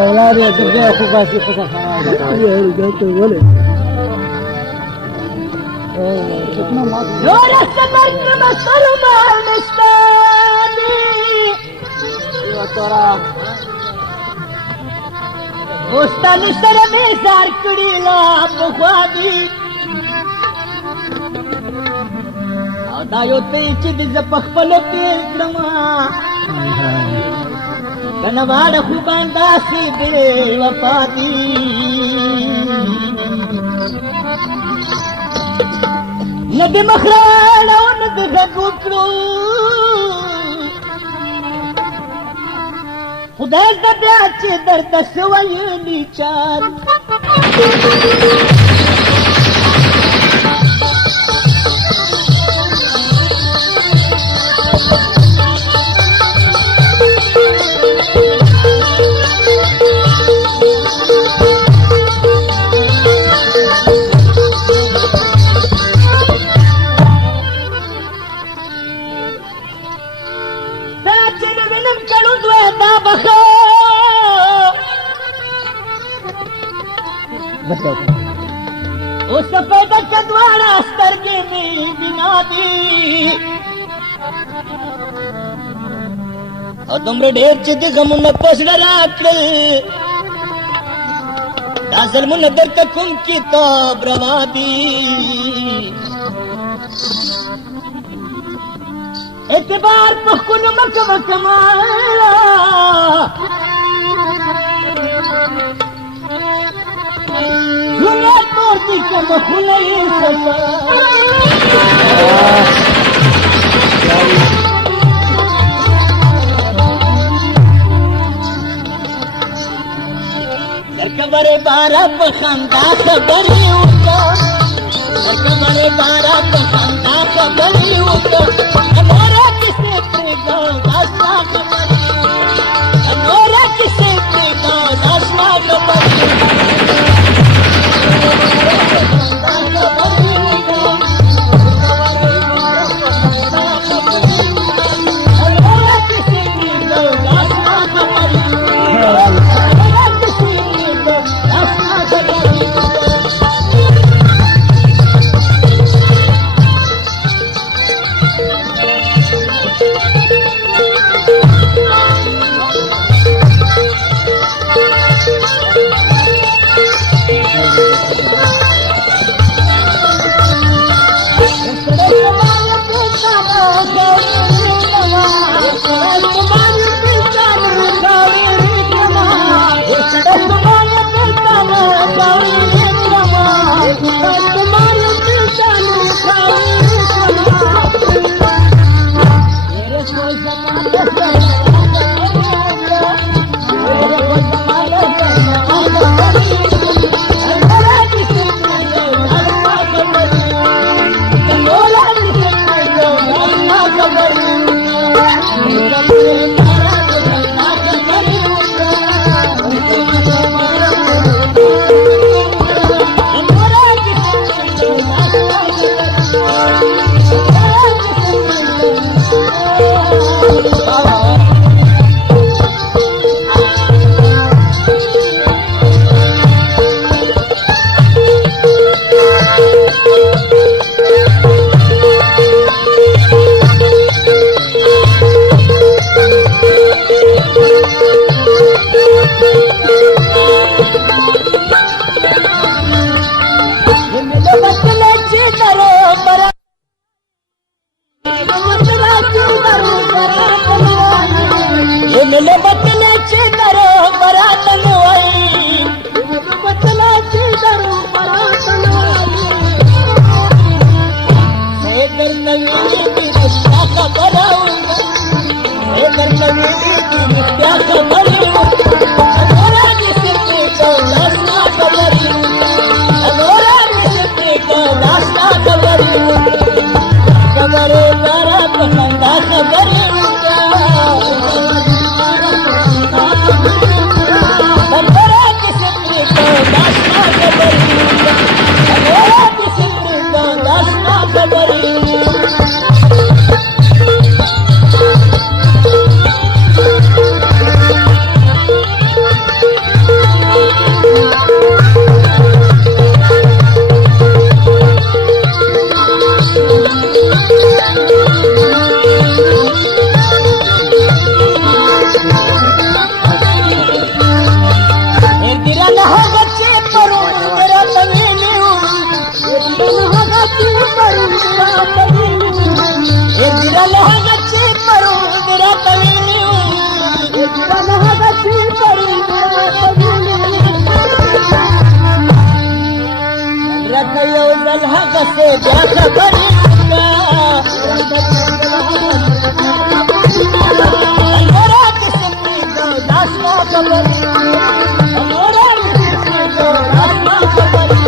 मौलारे तुझे खूबा से पता खाना ये तो बोले कितना मार जोर से मर्द मुसलमान मुस्तानी ये तोरा मुस्तानी सर में जार कड़ीला बुखादी दायो ते चिद जपखपलो ते क्रमा कनवाड़ खुबांदा सी बे वफादी नबी मखराना नबी गगुकरू खुदा दब्या चे दर्द सवयनी चार उस सफेद चंद्वारा अस्तर के में बिना दी और तुमरे ढेर चिद गम न पसड़ राखल दासल मुनदर तकुम किताब रवादी एतबार पखुन मकम कमाला मूर्ति के मखुले बड़े बारह पसंदा खबरी बड़े बारह पसंदा खबरी हमारा किसे दासना खबरी हमारा किसे दासना खबरी भागसे व्यास बरी मोरात सिंधी जो दासना खबरी मोरात सिंधी जो दासना खबरी